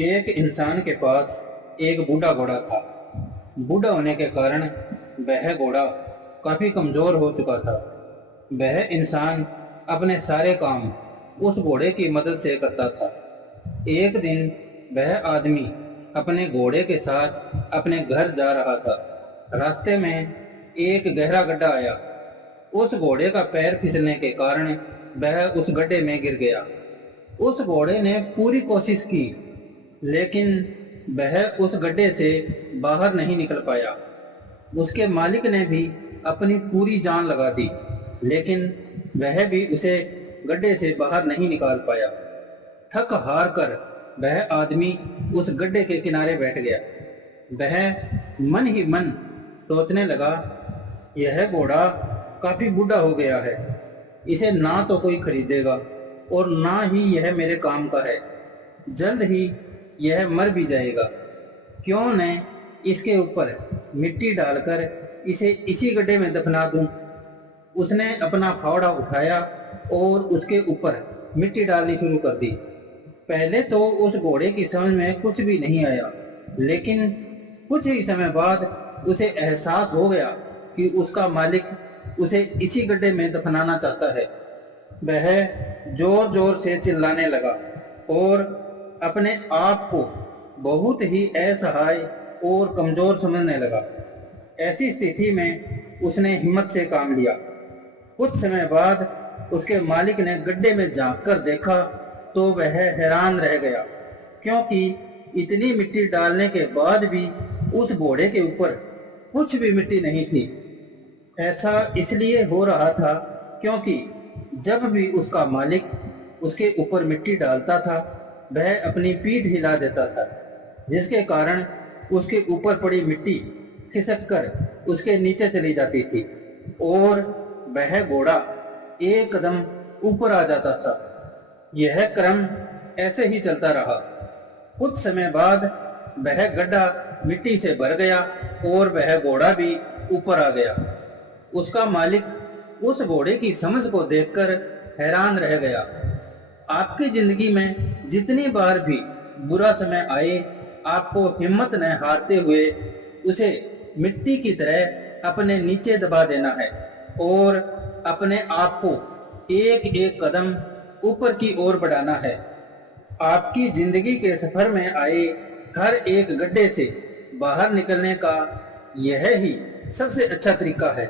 एक इंसान के पास एक बूढ़ा घोड़ा था। बूढ़ा होने के कारण वह घोड़ा काफी कमजोर हो चुका था। वह इंसान अपने सारे काम उस घोड़े की मदद से करता था। एक दिन वह आदमी अपने घोड़े के साथ अपने घर जा रहा था। रास्ते में एक गहरा गड्ढा आया। उस घोड़े का पैर फिसलने के कारण वह उस गड्ढे में गिर गया। उस घोड़े ने पूरी कोशिश की, लेकिन वह उस गड्ढे से बाहर नहीं निकल पाया। उसके मालिक ने भी अपनी पूरी जान लगा दी, लेकिन वह भी उसे गड्ढे से बाहर नहीं निकाल पाया। थक हार कर वह आदमी उस गड्ढे के किनारे बैठ गया। वह मन ही मन सोचने लगा, यह घोड़ा काफी बूढ़ा हो गया है। इसे ना तो कोई खरीदेगा और ना ही यह मेरे काम का है। जल्द ही यह मर भी जाएगा। क्यों न इसके ऊपर मिट्टी डालकर इसे इसी गड्ढे में दफना दूं। उसने अपना फावड़ा उठाया और उसके ऊपर मिट्टी डालनी शुरू कर दी। पहले तो उस घोड़े की समझ में कुछ भी नहीं आया, लेकिन कुछ ही समय बाद उसे एहसास हो गया कि उसका मालिक उसे इसी गड्ढे में दफनाना चाहता है। वह जोर जोर से चिल्लाने लगा और अपने आप को बहुत ही असहाय और कमजोर समझने लगा। ऐसी स्थिति में उसने हिम्मत से काम लिया। कुछ समय बाद उसके मालिक ने गड्ढे में झांक कर देखा तो वह हैरान रह गया, क्योंकि इतनी मिट्टी डालने के बाद भी उस घोड़े के ऊपर कुछ भी मिट्टी नहीं थी। ऐसा इसलिए हो रहा था क्योंकि जब भी उसका मालिक उसके ऊपर मिट्टी डालता था, वह अपनी पीठ हिला देता था, जिसके कारण उसके ऊपर पड़ी मिट्टी खिसक कर उसके नीचे चली जाती थी और वह घोड़ा एक कदम ऊपर आ जाता था। यह क्रम ऐसे ही चलता रहा। कुछ समय बाद वह गड्ढा मिट्टी से भर गया और वह घोड़ा भी ऊपर आ गया। उसका मालिक उस घोड़े की समझ को देखकर हैरान रह गया। आपकी जिंदगी में जितनी बार भी बुरा समय आए, आपको हिम्मत न हारते हुए उसे मिट्टी की तरह अपने नीचे दबा देना है और अपने आप को एक एक कदम ऊपर की ओर बढ़ाना है। आपकी जिंदगी के सफर में आए हर एक गड्ढे से बाहर निकलने का यह ही सबसे अच्छा तरीका है।